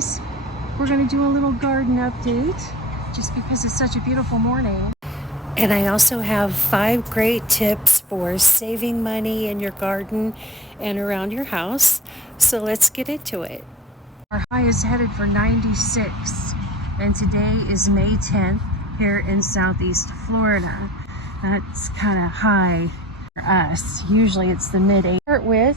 guys, we're going to do a little garden update just because it's such a beautiful morning. And I also have 5 great tips for saving money in your garden and around your house. So let's get into it. Our high is headed for 96, and today is May 10th here in Southeast Florida. That's kind of high for us. Usually it's the mid-80s. Start with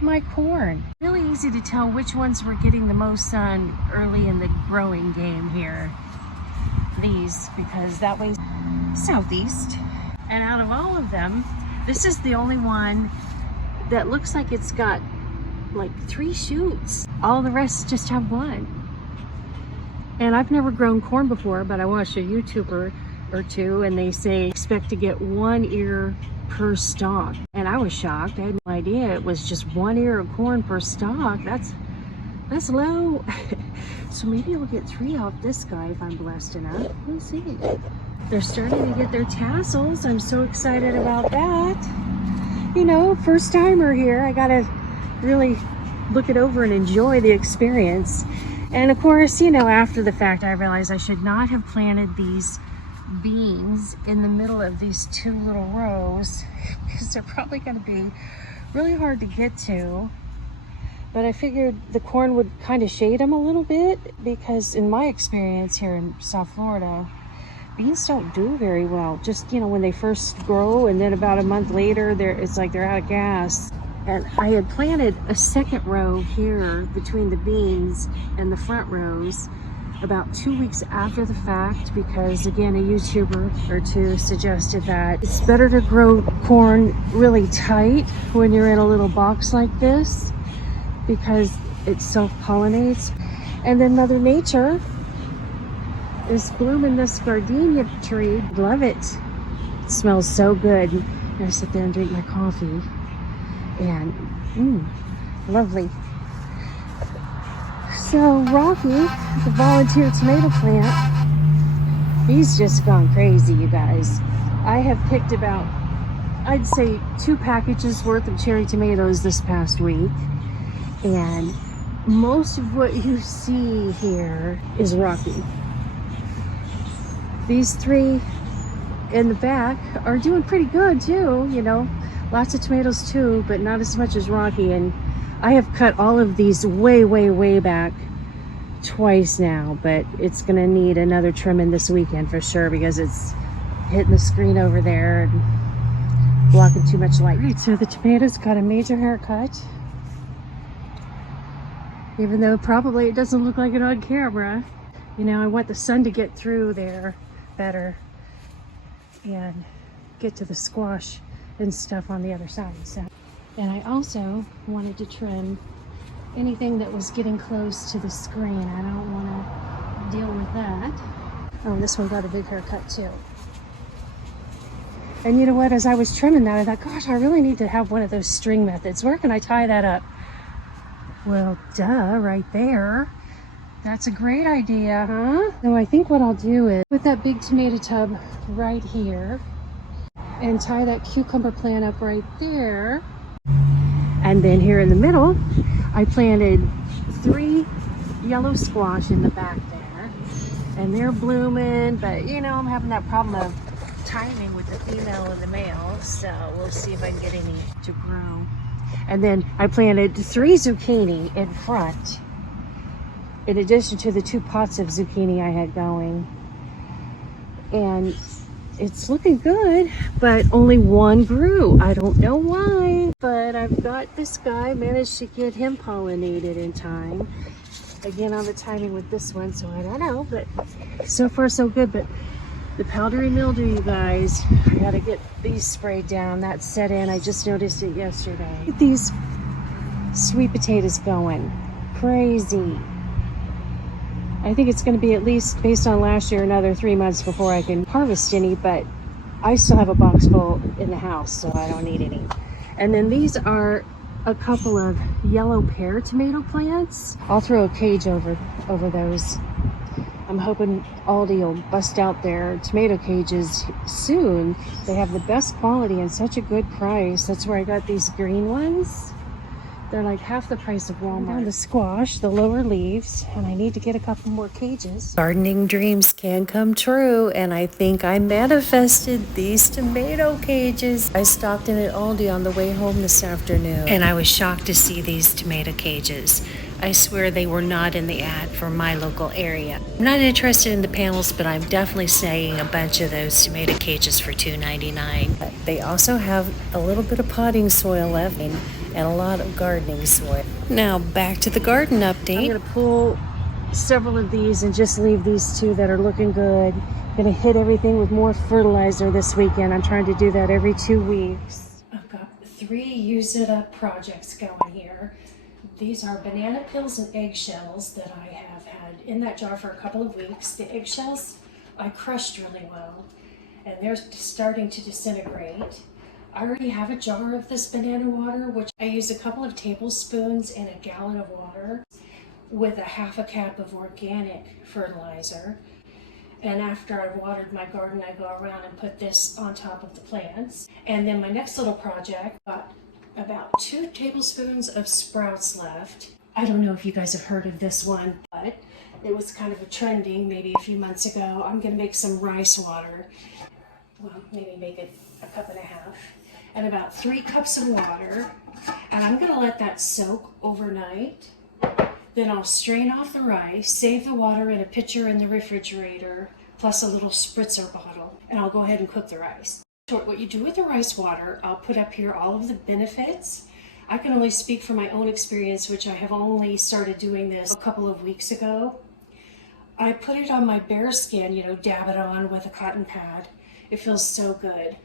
my corn. Really easy to tell which ones were getting the most sun early in the growing game here. These, because that way southeast. And out of all of them, this is the only one that looks like it's got like 3 shoots. All the rest just have 1. And I've never grown corn before, but I watched a YouTuber or 2 and they say expect to get 1 ear per stalk. And I was shocked. I had no idea it was just 1 ear of corn per stalk. That's low. So maybe I'll get 3 off this guy if I'm blessed enough. We'll see. They're starting to get their tassels. I'm so excited about that. You know, first timer here. I gotta really look it over and enjoy the experience. And of course, you know, after the fact, I realized I should not have planted these beans in the middle of these 2 little rows because they're probably going to be really hard to get to. But I figured the corn would kind of shade them a little bit because in my experience here in South Florida, beans don't do very well. Just, you know, when they first grow and then about a month later, it's like they're out of gas. And I had planted a 2nd row here between the beans and the front rows about 2 weeks after the fact because, again, a YouTuber or 2 suggested that it's better to grow corn really tight when you're in a little box like this because it self-pollinates. And then Mother Nature is blooming this gardenia tree. Love it. It smells so good. I'm gonna sit there and drink my coffee. And lovely. So Rocky, the volunteer tomato plant, he's just gone crazy, you guys. I have picked about, I'd say 2 packages worth of cherry tomatoes this past week. And most of what you see here is Rocky. These 3 in the back are doing pretty good too, you know. Lots of tomatoes too, but not as much as Rocky. And I have cut all of these way back twice now, but it's gonna need another trimming this weekend for sure because it's hitting the screen over there and blocking too much light. Right, so the tomatoes got a major haircut, even though probably it doesn't look like it on camera. You know, I want the sun to get through there better and get to the squash and stuff on the other side. So, and I also wanted to trim anything that was getting close to the screen. I don't want to deal with that. Oh, this one got a big haircut too. And you know what, as I was trimming that, I thought, gosh, I really need to have one of those string methods. Where can I tie that up? Well, duh, right there. That's a great idea, huh? So I think what I'll do is put that big tomato tub right here and tie that cucumber plant up right there. And then here in the middle, I planted 3 yellow squash in the back there. And they're blooming, but you know, I'm having that problem of timing with the female and the male. So we'll see if I can get any to grow. And then I planted 3 zucchini in front, in addition to the 2 pots of zucchini I had going. And it's looking good, but only 1 grew. I don't know why, but I've got this guy, managed to get him pollinated in time. Again, on the timing with this one, so I don't know, but so far so good. But the powdery mildew, you guys, I gotta get these sprayed down. That set in, I just noticed it yesterday. Get these sweet potatoes going. Crazy. I think it's going to be at least, based on last year, another 3 months before I can harvest any, but I still have a box full in the house, so I don't need any. And then these are a couple of yellow pear tomato plants. I'll throw a cage over those. I'm hoping Aldi will bust out their tomato cages soon. They have the best quality and such a good price. That's where I got these green ones. They're like half the price of Walmart. Down the squash, the lower leaves, and I need to get a couple more cages. Gardening dreams can come true, and I think I manifested these tomato cages. I stopped in at Aldi on the way home this afternoon, and I was shocked to see these tomato cages. I swear they were not in the ad for my local area. I'm not interested in the panels, but I'm definitely snagging a bunch of those tomato cages for $2.99. But they also have a little bit of potting soil left and a lot of gardening soil. Now back to the garden update. I'm going to pull several of these and just leave these two that are looking good. I'm going to hit everything with more fertilizer this weekend. I'm trying to do that every 2 weeks. I've got 3 use it up projects going here. These are banana peels and eggshells that I have had in that jar for a couple of weeks. The eggshells I crushed really well, and they're starting to disintegrate. I already have a jar of this banana water, which I use a couple of tablespoons in a gallon of water with a half a cup of organic fertilizer. And after I've watered my garden, I go around and put this on top of the plants. And then my next little project, got about 2 tablespoons of sprouts left. I don't know if you guys have heard of this one, but it was kind of a trending maybe a few months ago. I'm going to make some rice water. Well, maybe make it a cup and a half. And about 3 cups of water. And I'm going to let that soak overnight. Then I'll strain off the rice, save the water in a pitcher in the refrigerator, plus a little spritzer bottle. And I'll go ahead and cook the rice. What you do with the rice water, I'll put up here all of the benefits. I can only speak from my own experience, which I have only started doing this a couple of weeks ago. I put it on my bare skin, dab it on with a cotton pad. It feels so good.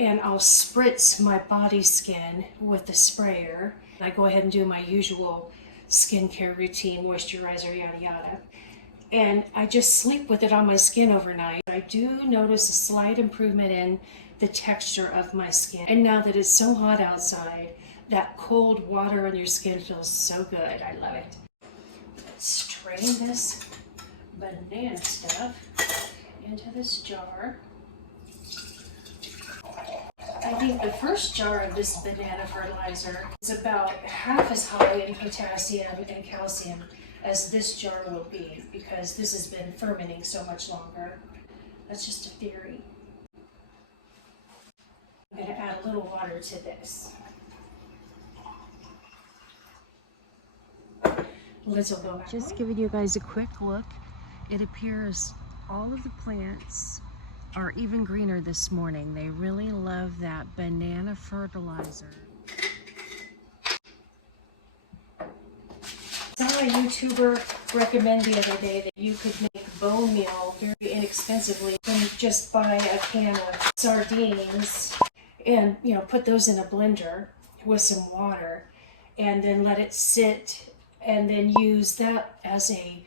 And I'll spritz my body skin with the sprayer. I go ahead and do my usual skincare routine, moisturizer, yada yada. And I just sleep with it on my skin overnight. I do notice a slight improvement in the texture of my skin. And now that it's so hot outside, that cold water on your skin feels so good. I love it. Let's strain this banana stuff into this jar. I think the first jar of this banana fertilizer is about half as high in potassium and calcium as this jar will be, because this has been fermenting so much longer. That's just a theory. I'm going to add a little water to this. Just giving you guys a quick look. It appears all of the plants are even greener this morning. They really love that banana fertilizer. I saw a YouTuber recommend the other day that you could make bone meal very inexpensively and just buy a can of sardines and put those in a blender with some water and then let it sit and then use that as a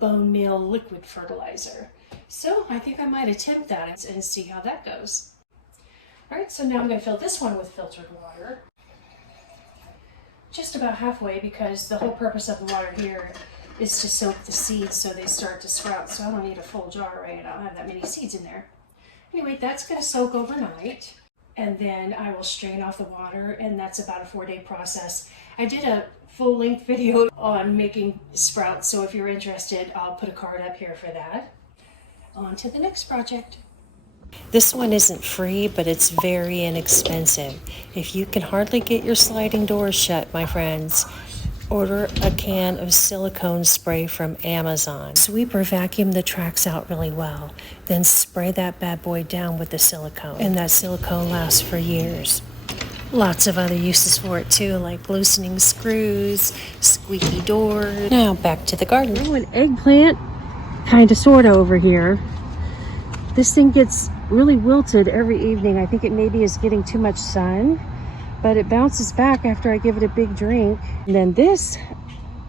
bone meal liquid fertilizer. So I think I might attempt that and see how that goes. All right, so now I'm going to fill this one with filtered water. Just about halfway, because the whole purpose of the water here is to soak the seeds so they start to sprout. So I don't need a full jar, right? I don't have that many seeds in there. Anyway, that's going to soak overnight. And then I will strain off the water, and that's about a 4-day process. I did a full-length video on making sprouts, so if you're interested, I'll put a card up here for that. On to the next project. This one isn't free, but it's very inexpensive. If you can hardly get your sliding doors shut, my friends, order a can of silicone spray from Amazon. Sweep or vacuum the tracks out really well. Then spray that bad boy down with the silicone. And that silicone lasts for years. Lots of other uses for it too, like loosening screws, squeaky doors. Now back to the garden. Oh, an eggplant, kind of sorta over here. This thing gets really wilted every evening. I think it maybe is getting too much sun, but it bounces back after I give it a big drink. And then this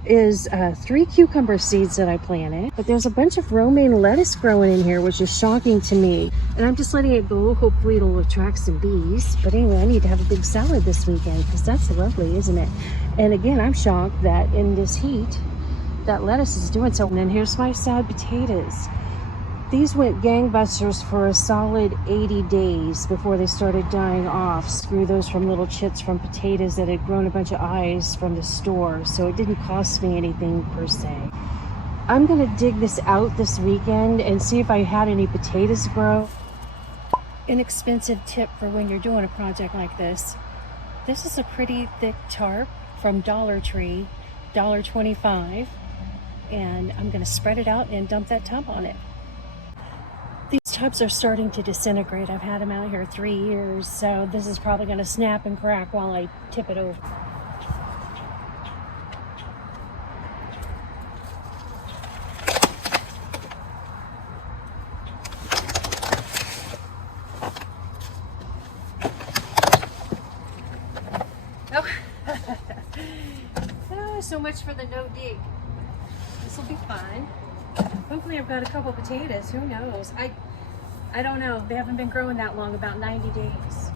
is 3 cucumber seeds that I planted, but there's a bunch of romaine lettuce growing in here, which is shocking to me. And I'm just letting it go. Hopefully it'll attract some bees. But anyway, I need to have a big salad this weekend because that's lovely, isn't it? And again, I'm shocked that in this heat, that lettuce is doing so. And then here's my sad potatoes. These went gangbusters for a solid 80 days before they started dying off. Screw those from little chits from potatoes that had grown a bunch of eyes from the store, so it didn't cost me anything per se. I'm gonna dig this out this weekend and see if I had any potatoes grow. Inexpensive tip for when you're doing a project like this. This is a pretty thick tarp from Dollar Tree, $1.25, and I'm gonna spread it out and dump that tub on it. These tubs are starting to disintegrate. I've had them out here 3 years, so this is probably gonna snap and crack while I tip it over. Oh, so much for the no dig. This will be fun. Hopefully I've got a couple potatoes. Who knows? I don't know. They haven't been growing that long, about 90 days.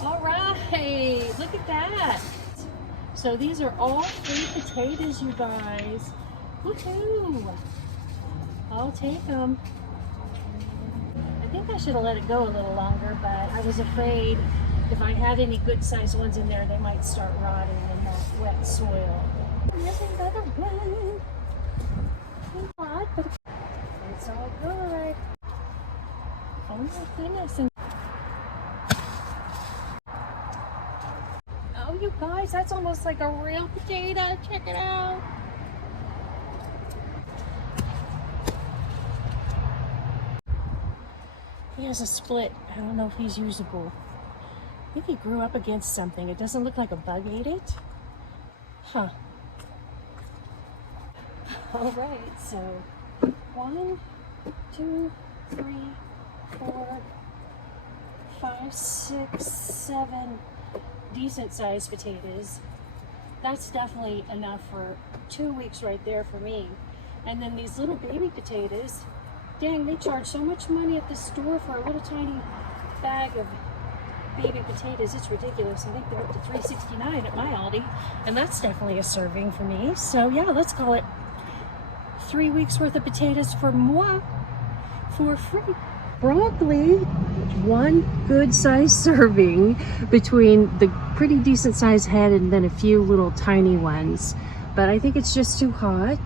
All right, look at that. So these are all 3 potatoes, you guys. Woohoo! I'll take them. I think I should have let it go a little longer, but I was afraid if I had any good sized ones in there, they might start rotting in that wet soil. Here's another one. Hot, but it's all good. Oh my goodness. And oh, you guys, that's almost like a real potato. Check it out. He has a split. I don't know if he's usable. I think he grew up against something. It doesn't look like a bug ate it. Huh. All right, so 1, 2, 3, 4, 5, 6, 7 decent sized potatoes. That's definitely enough for 2 weeks right there for me. And then these little baby potatoes, dang, they charge so much money at the store for a little tiny bag of baby potatoes. It's ridiculous. I think they're up to $3.69 at my Aldi, and that's definitely a serving for me. So yeah, let's call it 3 weeks worth of potatoes for moi, for free. Broccoli, 1 good size serving between the pretty decent sized head and then a few little tiny ones, but I think it's just too hot.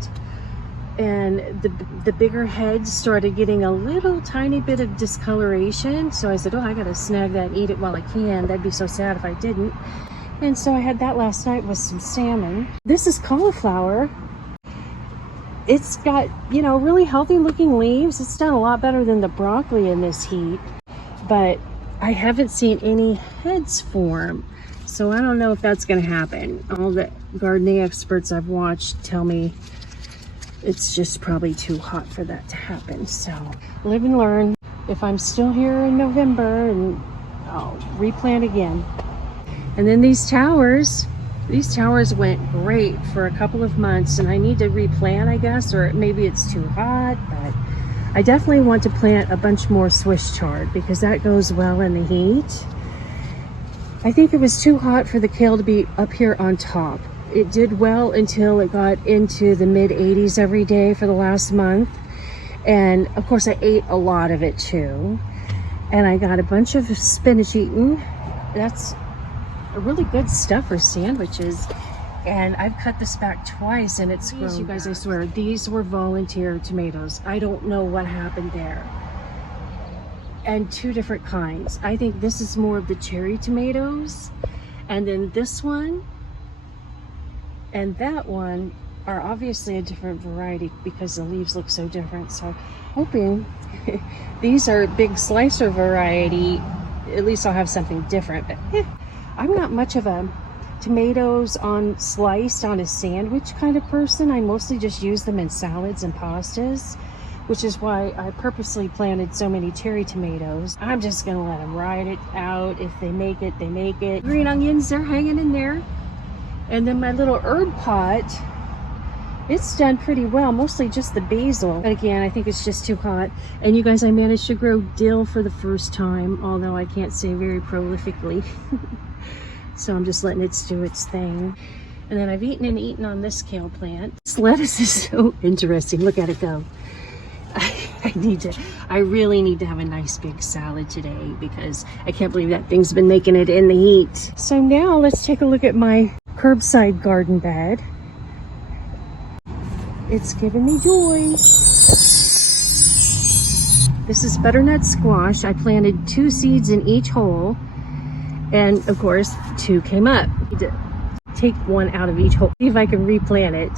And the bigger heads started getting a little tiny bit of discoloration, so I said, oh, I gotta snag that and eat it while I can. That'd be so sad if I didn't. And so I had that last night with some salmon. This is cauliflower. It's got, you know, really healthy looking leaves. It's done a lot better than the broccoli in this heat, but I haven't seen any heads form, so I don't know if that's gonna happen. All the gardening experts I've watched tell me it's just probably too hot for that to happen. So live and learn. If I'm still here in November, and I'll replant again. And then these towers went great for a couple of months, and I need to replant, I guess, or maybe it's too hot, but I definitely want to plant a bunch more Swiss chard because that goes well in the heat. I think it was too hot for the kale to be up here on top. It did well until it got into the mid 80s every day for the last month. And of course I ate a lot of it too. And I got a bunch of spinach eaten. That's a really good stuff for sandwiches. And I've cut this back twice and it's grown. You guys, I swear, these were volunteer tomatoes. I don't know what happened there. And 2 different kinds. I think this is more of the cherry tomatoes. And then this one and that one are obviously a different variety because the leaves look so different. So hoping these are big slicer variety, at least I'll have something different. But I'm not much of a tomatoes on sliced on a sandwich kind of person. I mostly just use them in salads and pastas, which is why I purposely planted so many cherry tomatoes. I'm just gonna let them ride it out. If they make it, they make it. Green onions, they're hanging in there. And then my little herb pot, it's done pretty well, mostly just the basil. But again, I think it's just too hot. And you guys, I managed to grow dill for the first time, although I can't say very prolifically. So I'm just letting it do its thing. And then I've eaten and eaten on this kale plant. This lettuce is so interesting. Look at it go. I really need to have a nice big salad today because I can't believe that thing's been making it in the heat. So now let's take a look at my curbside garden bed. It's giving me joy. This is butternut squash. I planted 2 seeds in each hole, and of course 2 came up. Take 1 out of each hole, see if I can replant it.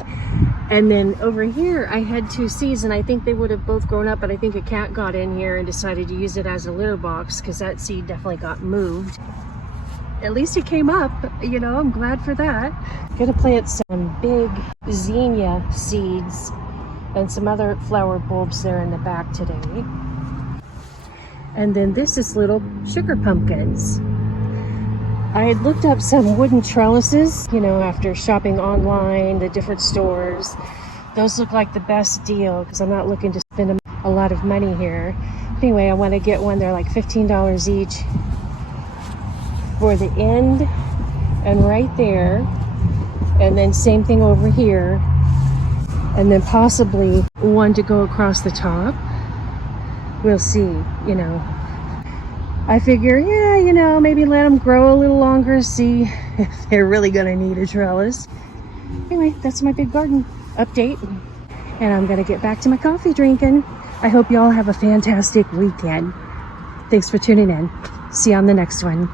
And then over here I had 2 seeds, and I think they would have both grown up, but I think a cat got in here and decided to use it as a litter box because that seed definitely got moved. At least it came up, you know, I'm glad for that. I'm gonna plant some big zinnia seeds and some other flower bulbs there in the back today. And then this is little sugar pumpkins. I had looked up some wooden trellises, you know, after shopping online, the different stores. Those look like the best deal because I'm not looking to spend a lot of money here. Anyway, I want to get one. They're like $15 each for the end and right there. And then same thing over here. And then possibly one to go across the top. We'll see, you know. I figure, yeah, you know, maybe let them grow a little longer, see if they're really gonna need a trellis. Anyway, that's my big garden update. And I'm gonna get back to my coffee drinking. I hope you all have a fantastic weekend. Thanks for tuning in. See you on the next one.